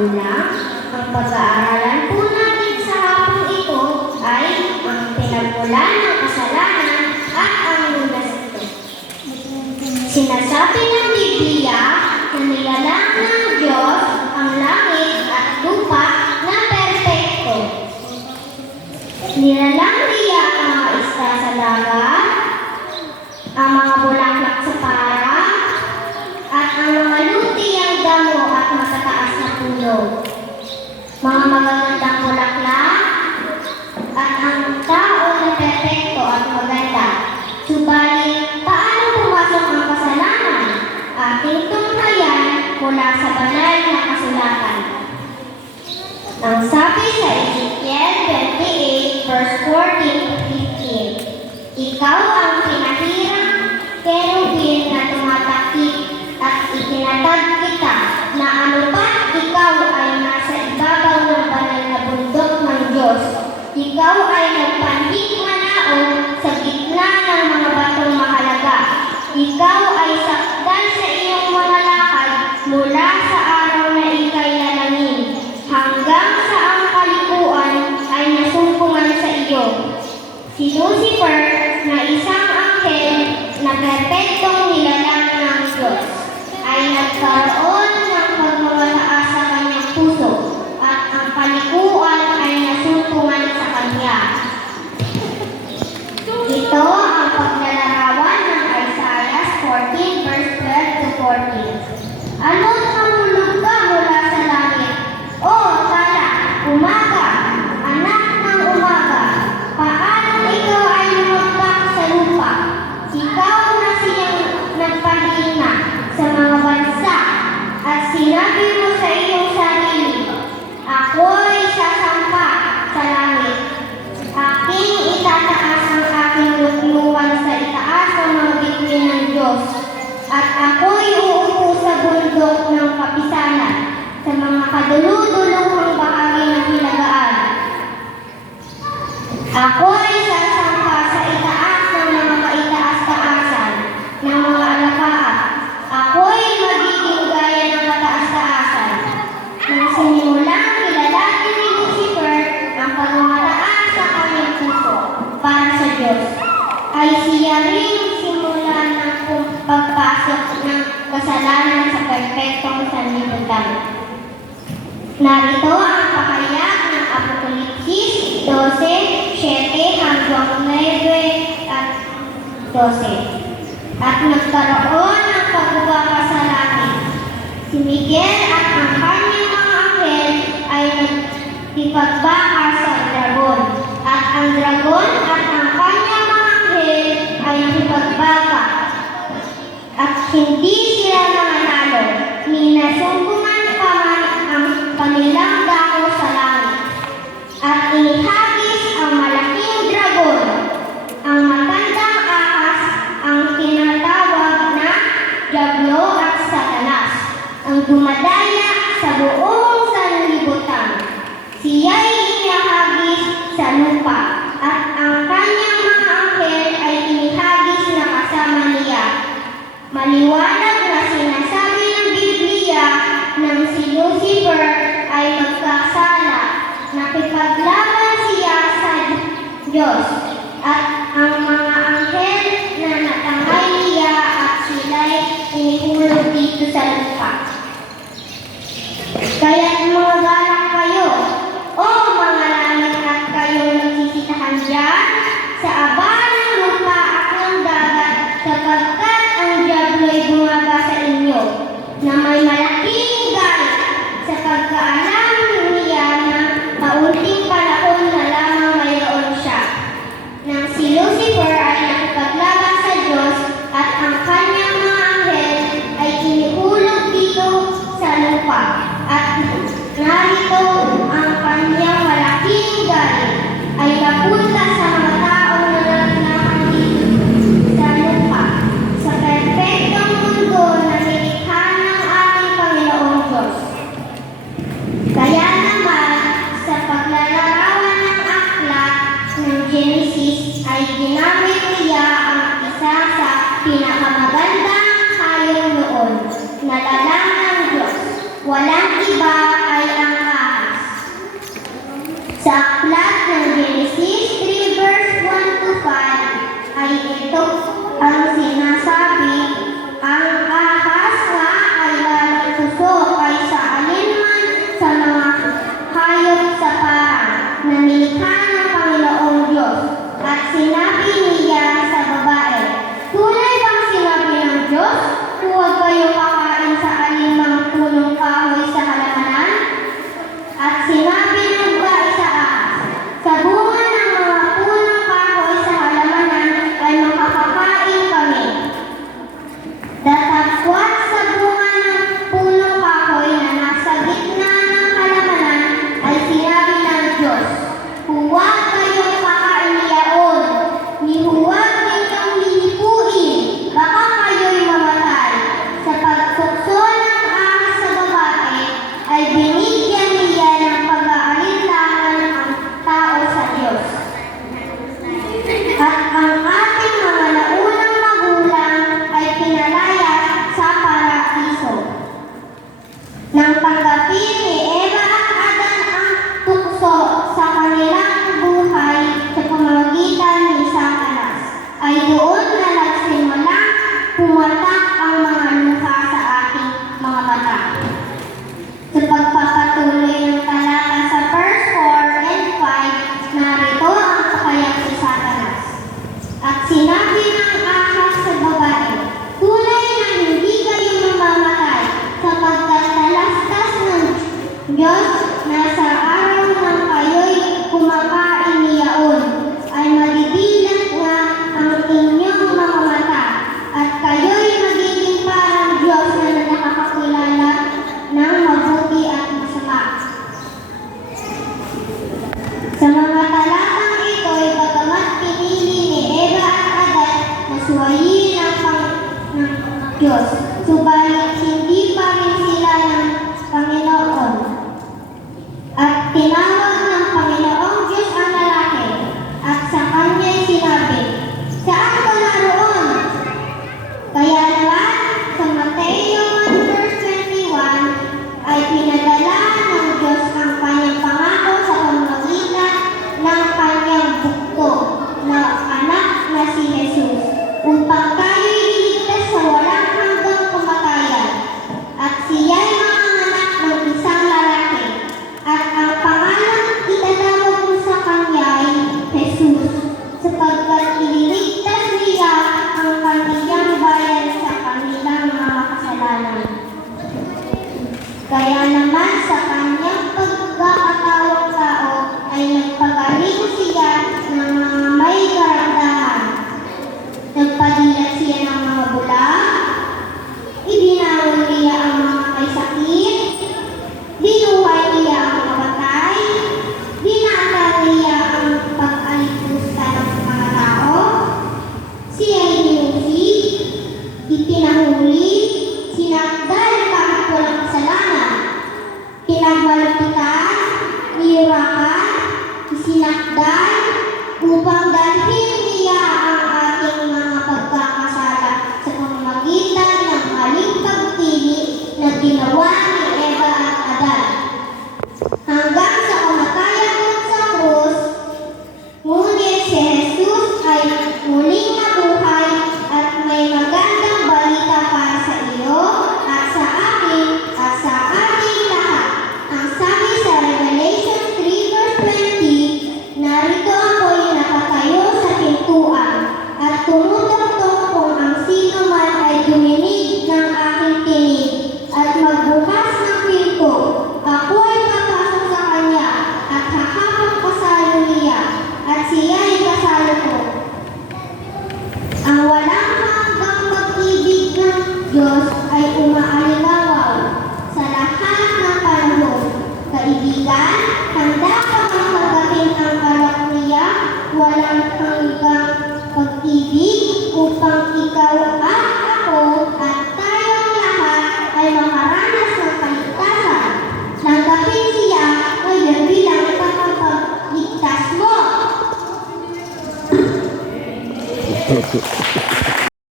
magulang. Ang pag-aaralan po natin sa hapong ito ay ang pinagmulan ng kasalanan at ang lunas ito. Sinasabi ng Biblia na nilalang ng Diyos ang langit at lupa na perpekto. Nilalang niya ang mga isda sa dagat, ang mga bulaklak sa parang, at ang mga lutiang damo at matataas na puno. Mga magagandang bulaklak at ang tao na perpekto at maganda. Subalit, paano pumasok ang kasalanan? Ating tunghayan mula sa banal na kasulatan. Ang sabi sa Ezekiel 28 verse 14-15, ikaw ang pinahirang kerubin na tumatakip at itinatag kita na anupat ikaw ay nasa ibabaw ng banal na bundok ng Diyos. Ikaw ay nagpandig manaon sa gitna ng mga batong mahalaga. Ikaw ay sakdal sa iyong mga lakad mula sa araw na ikay lalangin hanggang sa ang kalikuan ay nasumpungan sa iyo. Si Lucifer na isang anghel na perpektong nilalang ng Diyos ay nagkaroon ng pagmamataas sa kanyang puso at ang kalikuan ay nasumpungan sa kanya. Ito ang paglalarawan ng Isaiah 14 verse 12-14. Ano't hamulog ka mula sa langit? O tala, umaga, anak ng umaga, paano ikaw ay lumagpak sa lupa? Ikaw na siyang nagpahina sa mga bansa at sinabi mo sa iyong sarili, ako'y sasampa sa langit. Aking itataas ang aking lukluan sa itaas ng mga bituin ng Diyos at ako'y uupo sa bundok ng kapisanan sa mga kaduluduluhang bahagi ng hilagaan. Ako'y sasampa sa itaas ng mga kaitaas-taasan ng mga alapaap. Ako'y magiging gaya ng kataas-taasan. Nang sinimulang kilalanin ni Lucifer ang pagmamataas sa kanyang puso para sa Diyos, ay siya rin simulan ng pagpasok ng kasalanan sa perpektong sanlibutan. Narito ang pahayag ng Apokalipsis 12:7 hanggang 9 at 12. At nagkaroon ng pagbabaka sa langit. Si Miguel at ang kanyang mga anghel ay nagtipagbaka sa dragon. At ang dragon at ang kanyang mga anghel ay nagtipagbaka. At hindi sila nanganalo, ni nasumpungan pa man ang kanilang dako sa langit. At inihagis ang malaking dragon, ang matandang ahas, ang tinatawag na Diablo at Satanas, ang dumadaya sa buong sanlibutan. Siya'y inihagis sa lupa, at ang kanyang mga anghel ay inihagis na kasama niya. Maliwanag na sinasabi ng Biblia nang si Lucifer ay magkasala, nakipaglaban siya sa Diyos at ang mga anghel na natangay niya at sila'y inihulog dito sa lupa. Kaya't mga galak kayo, o mga langit at kayo nagsisitahan dyan sa aba ng lupa at ng dagat, sapagkat ang Diablo'y bumaba sa inyo na may malaking galit sa pagkaalam niya na kaunting panahon na lamang mayroon siya. Nang si Lucifer ay nakipaglaban sa Diyos at ang kanyang mga anghel ay inihulog Diyos. Subalit hindi pa rin sila ng Panginoon. At tinawag ng Panginoong Diyos ang lalaki at sa kanya'y sinabi, "Saan ka naroon?" Kaya naman, sa Mateo 1:21 ay pinadala ng Diyos ang kanyang pangako sa pamamagitan ng kanyang bugto na anak na si Jesus upang tayo'y iligtas sa walang hanggang kamatayan. At siya'y manganganak ng isang lalaki at ang pangalang itatawag mo sa kanya ay Jesus sapagkat ililigtas niya ang kaniyang bayan sa kanilang mga kasalanan. Kaya naman